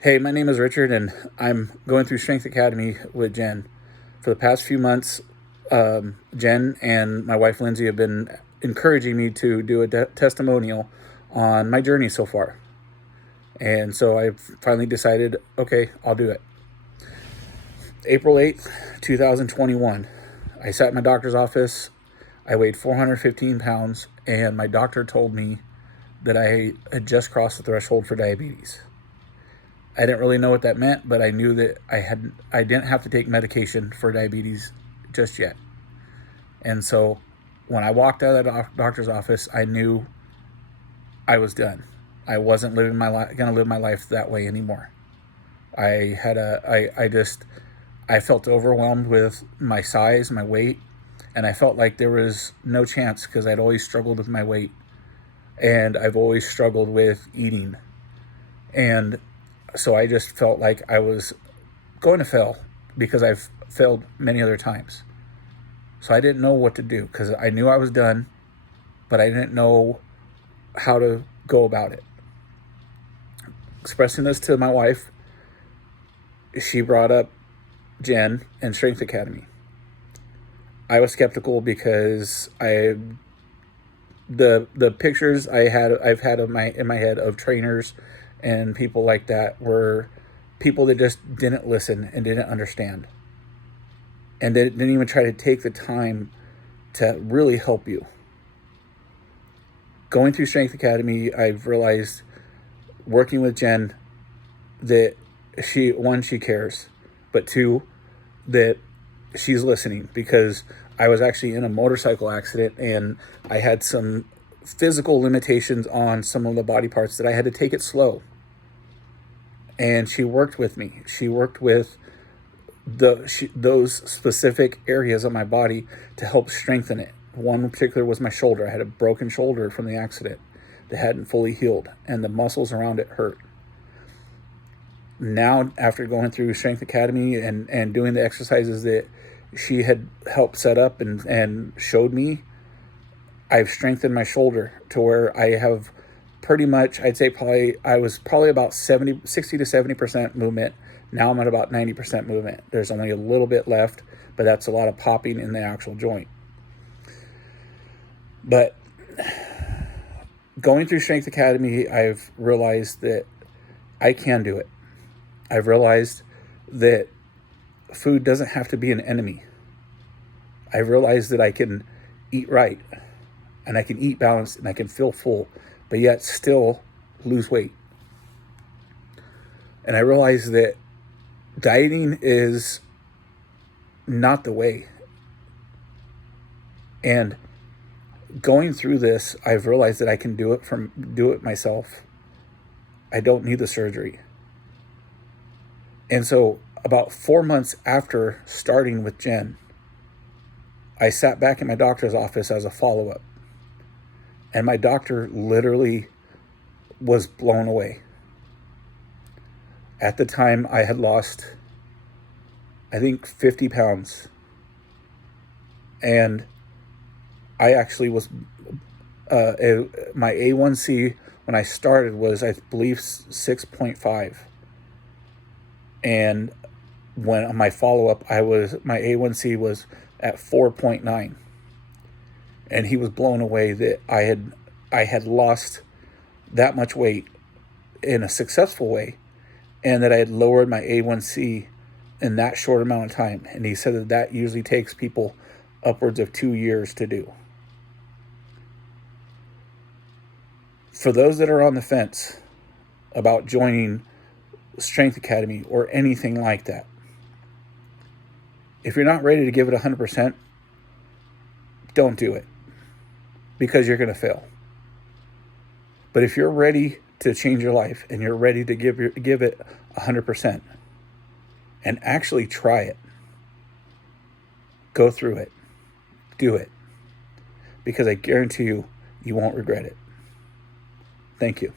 Hey, my name is Richard, and I'm going through Strength Academy with Jen. For the past few months, Jen and my wife Lindsay have been encouraging me to do a testimonial on my journey so far. And so I finally decided, okay, I'll do it. April 8th, 2021, I sat in my doctor's office. I weighed 415 pounds, and my doctor told me that I had just crossed the threshold for diabetes. I didn't really know what that meant, but I knew that I didn't have to take medication for diabetes just yet. And so when I walked out of that doctor's office, I knew I was done. I wasn't going to live my life that way anymore. I felt overwhelmed with my size, my weight, and I felt like there was no chance because I'd always struggled with my weight, and I've always struggled with eating. And so I just felt like I was going to fail because I've failed many other times. So I didn't know what to do because I knew I was done, but I didn't know how to go about it. Expressing this to my wife, she brought up Jen and Strength Academy. I was skeptical because the pictures I've had in my head of trainers and people like that were people that just didn't listen and didn't understand, and they didn't even try to take the time to really help you. Going through Strength Academy, I've realized, working with Jen, that she cares, but two, that she's listening, because I was actually in a motorcycle accident and I had some physical limitations on some of the body parts that I had to take it slow. And she worked with me. She worked with those specific areas of my body to help strengthen it. One in particular was my shoulder. I had a broken shoulder from the accident that hadn't fully healed, and the muscles around it hurt. Now, after going through Strength Academy and doing the exercises that she had helped set up and showed me, I've strengthened my shoulder to where I have pretty much, I'd say I was probably about 60 to 70% movement. Now I'm at about 90% movement. There's only a little bit left, but that's a lot of popping in the actual joint. But going through Strength Academy, I've realized that I can do it. I've realized that food doesn't have to be an enemy. I've realized that I can eat right, and I can eat balanced, and I can feel full, but yet still lose weight. And I realized that dieting is not the way. And going through this, I've realized that I can do it myself. I don't need the surgery. And so about 4 months after starting with Jen, I sat back in my doctor's office as a follow-up. And my doctor literally was blown away. At the time, I had lost, I think, 50 pounds. And I actually was, my A1C when I started was, I believe, 6.5. And when on my follow-up, my A1C was at 4.9. And he was blown away that I had lost that much weight in a successful way, and that I had lowered my A1C in that short amount of time. And he said that usually takes people upwards of 2 years to do. For those that are on the fence about joining Strength Academy or anything like that, if you're not ready to give it 100%, don't do it, because you're going to fail. But if you're ready to change your life and you're ready to give it 100% and actually try it, go through it, do it, because I guarantee you, you won't regret it. Thank you.